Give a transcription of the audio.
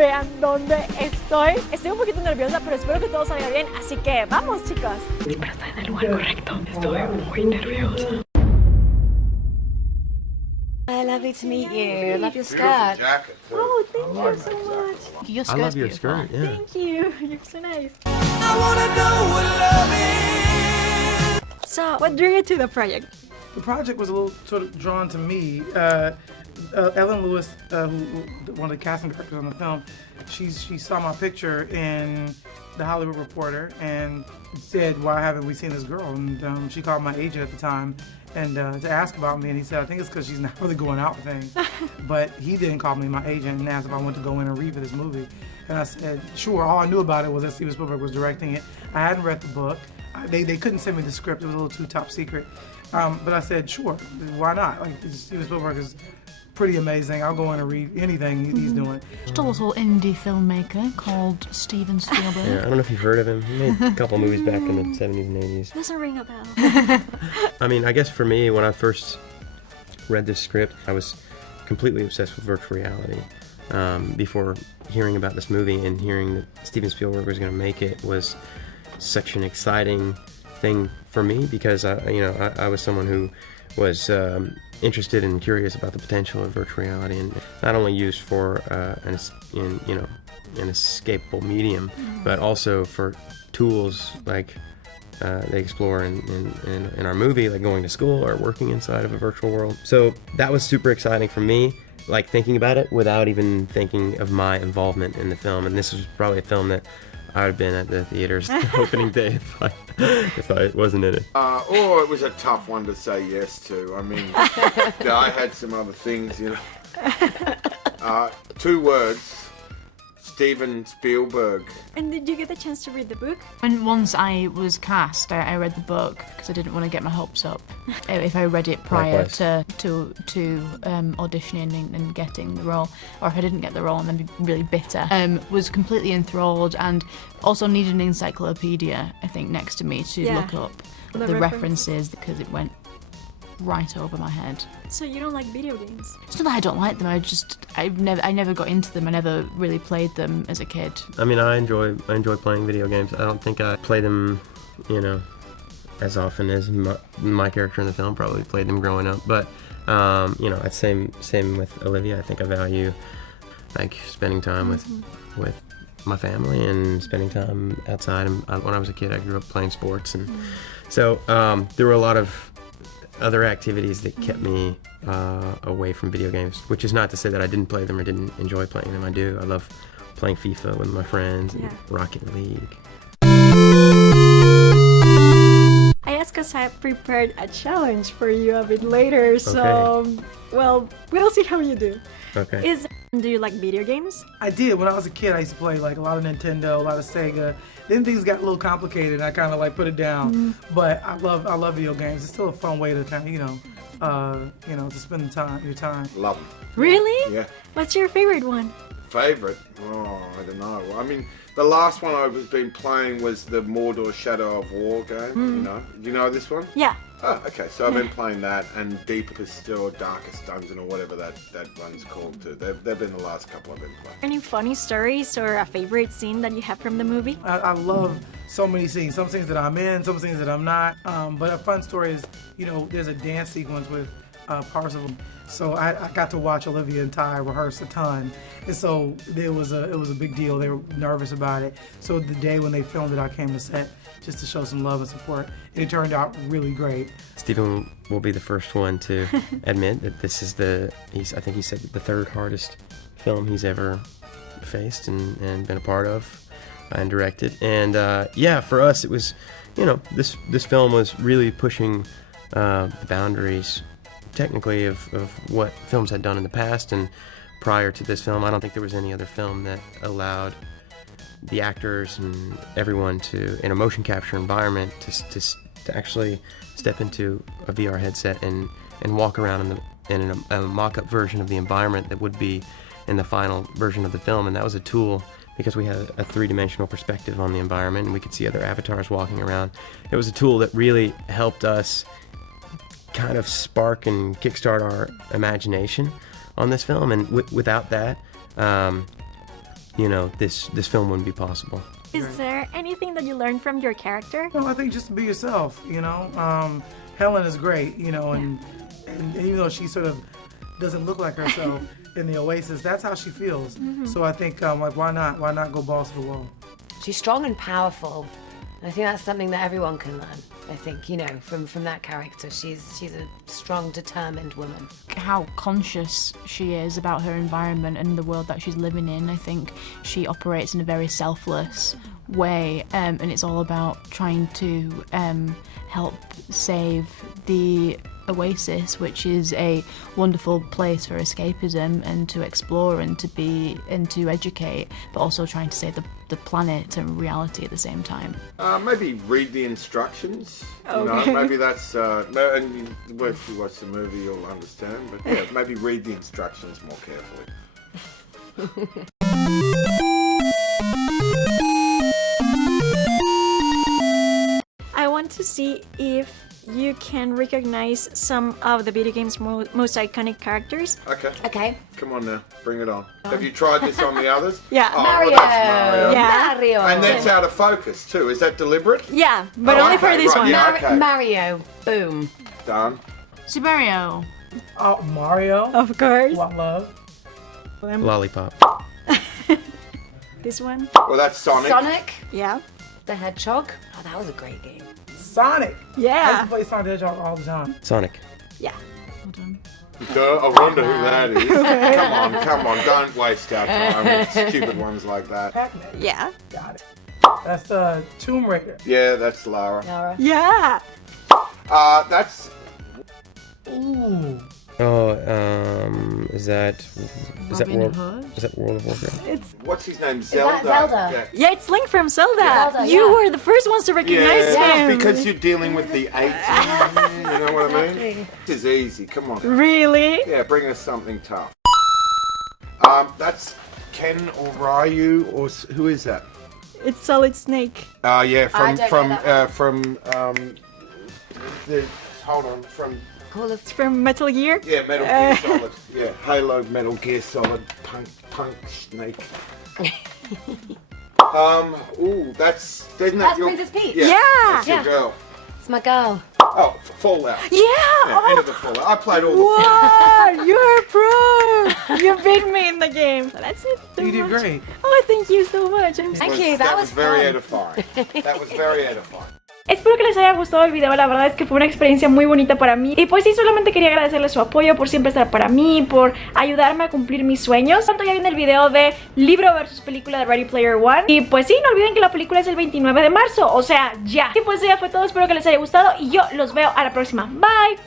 vean dónde estoy. Estoy un poquito nerviosa, pero espero que todo salga bien, así que vamos, chicos. Pero estoy en el lugar correcto, estoy muy nerviosa. I love it to meet you. I love your skirt. Jacket, Oh, thank you so much. Your skirt's I love your beautiful. skirt, yeah. Thank you. You're so nice. I wanna know what love is. So, what drew you to the project? The project was a little sort of drawn to me. Ellen Lewis, one of the casting directors on the film, she saw my picture in The Hollywood Reporter and said, "Why haven't we seen this girl?" And she called my agent at the time and to ask about me, and he said, "I think it's because she's not really going out with things." But he didn't call me, my agent, and asked if I wanted to go in and read for this movie. And I said, sure. All I knew about it was that Steven Spielberg was directing it. I hadn't read the book. They couldn't send me the script. It was a little too top secret. But I said, sure, why not? Like, Steven Spielberg is pretty amazing. I'll go in and read anything he's doing. Just a little indie filmmaker called Steven Spielberg. Yeah, I don't know if you've heard of him. He made a couple movies back in the 70s and 80s. Doesn't ring a bell. I mean, I guess for me, when I first read this script, I was completely obsessed with virtual reality. Before hearing about this movie and hearing that Steven Spielberg was going to make it was such an exciting thing for me, because I was someone who was interested and curious about the potential of virtual reality, and not only used for an escapable medium, but also for tools like they explore in our movie, like going to school or working inside of a virtual world. So that was super exciting for me, like thinking about it without even thinking of my involvement in the film. And this was probably a film that I would have been at the theaters opening day if I wasn't in it. It was a tough one to say yes to. I mean, I had some other things, you know. 2 words. Steven Spielberg. And did you get the chance to read the book? And once I was cast, I read the book because I didn't want to get my hopes up if I read it prior to auditioning and getting the role, or if I didn't get the role and then be really bitter. Was completely enthralled, and also needed an encyclopedia, I think, next to me to look up the references, because it went right over my head. So you don't like video games? It's not that I don't like them, I never got into them. I never really played them as a kid. I mean, I enjoy playing video games. I don't think I play them, as often as my character in the film probably played them growing up. But it's same with Olivia. I think I value like spending time with my family and spending time outside. And when I was a kid, I grew up playing sports, and so there were a lot of other activities that kept me away from video games, which is not to say that I didn't play them or didn't enjoy playing them. I do. I love playing FIFA with my friends and Rocket League. I asked because I prepared a challenge for you a bit later, so, well, we'll see how you do. Okay. Do you like video games? I did. When I was a kid, I used to play like a lot of Nintendo, a lot of Sega. Then things got a little complicated, and I kind of like put it down. But I love video games. It's still a fun way to kind of, to spend your time. Love them. Really? Yeah. What's your favorite one? Favorite? Oh, I don't know. I mean, the last one I've been playing was the Mordor Shadow of War game. Do you know this one? Yeah. Oh, okay. So I've been playing that, and Deepest or Darkest Dungeon, or whatever that one's called too. They've been the last couple I've been playing. Any funny stories or a favorite scene that you have from the movie? I love so many scenes. Some scenes that I'm in, some scenes that I'm not. But a fun story is, there's a dance sequence with Parzival. So I got to watch Olivia and Ty rehearse a ton, and so it was a big deal. They were nervous about it. So the day when they filmed it, I came to set just to show some love and support. And it turned out really great. Steven will be the first one to admit that this is I think he said the 3rd hardest film he's ever faced and been a part of and directed. And for us it was, this film was really pushing the boundaries technically of what films had done in the past. And prior to this film, I don't think there was any other film that allowed the actors and everyone in a motion capture environment to actually step into a VR headset and walk around in a mock-up version of the environment that would be in the final version of the film. And that was a tool because we had a 3-dimensional perspective on the environment, and we could see other avatars walking around. It was a tool that really helped us kind of spark and kickstart our imagination on this film. And without that, you know, this film wouldn't be possible. Is there anything that you learned from your character? No, I think just to be yourself, you know. Helen is great, you know, and even though she sort of doesn't look like herself in the Oasis, that's how she feels. So I think, like, why not go balls to the wall? She's strong and powerful. I think that's something that everyone can learn. I think, you know, from that character, she's a strong, determined woman. How conscious she is about her environment and the world that she's living in. I think she operates in a very selfless way, and it's all about trying to help save the Oasis, which is a wonderful place for escapism and to explore and to educate, but also trying to save the planet and reality at the same time. Maybe read the instructions. You know, maybe that's and if you watch the movie you'll understand. But yeah, maybe read the instructions more carefully. I want to see if you can recognize some of the video game's most iconic characters. Okay. Okay. Come on now, bring it on. Have you tried this on the others? Yeah. Oh, Mario. well, that's Mario. Yeah. Mario. And that's out of focus too. Is that deliberate? Yeah, but Oh, only okay, for this right, one. yeah. Okay. Mario. Boom. Done. Super Mario. Oh, Mario. Of course. What love? Lollipop. This one. Well, that's Sonic. Sonic Yeah. the Hedgehog. Oh, that was a great game. Sonic. I used Yeah. to play Sonic the Hedgehog all the time. Sonic. Yeah. Well done. Duh, I wonder who that is. Come on, don't waste our time with stupid ones like that. Pac-Man. Yeah. Got it. That's the Tomb Raider. Yeah, that's Lara. Lara. Yeah. That's Ooh. Oh, is that Robin World? Hood? Is that World of Warcraft? It's what's his name? that Zelda. Zelda? yeah, it's Link from Zelda. Zelda, You yeah. were the first ones to recognize Yeah, him. because you're dealing with the 80s. You know what I mean? This is easy. Come on. Really? Yeah, bring us something tough. That's Ken or Ryu or who is that? It's Solid Snake. Yeah, I don't know that from the hold on from Call of It's from Metal Gear. yeah Metal Gear Solid. Yeah, Halo, Metal Gear Solid, Punk Snake. Ooh, that's isn't that That's your Princess Peach. Yeah, Yeah. that's your Yeah. girl. It's my girl. Oh, Fallout. Yeah. Yeah, end of the Fallout. I played all the Wow, you're a pro! You beat me in the game. That's it. So You did much. great. Oh, thank you so much. I'm so Thank you. That was very fun. edifying. That was very edifying. Espero que les haya gustado el video, la verdad es que fue una experiencia muy bonita para mí. Y pues sí, solamente quería agradecerles su apoyo, por siempre estar para mí, por ayudarme a cumplir mis sueños. Tanto ya viene el video de libro versus película de Ready Player One. Y pues sí, no olviden que la película es el 29 de marzo, o sea, ya. Y pues ya fue todo, espero que les haya gustado y yo los veo a la próxima. Bye.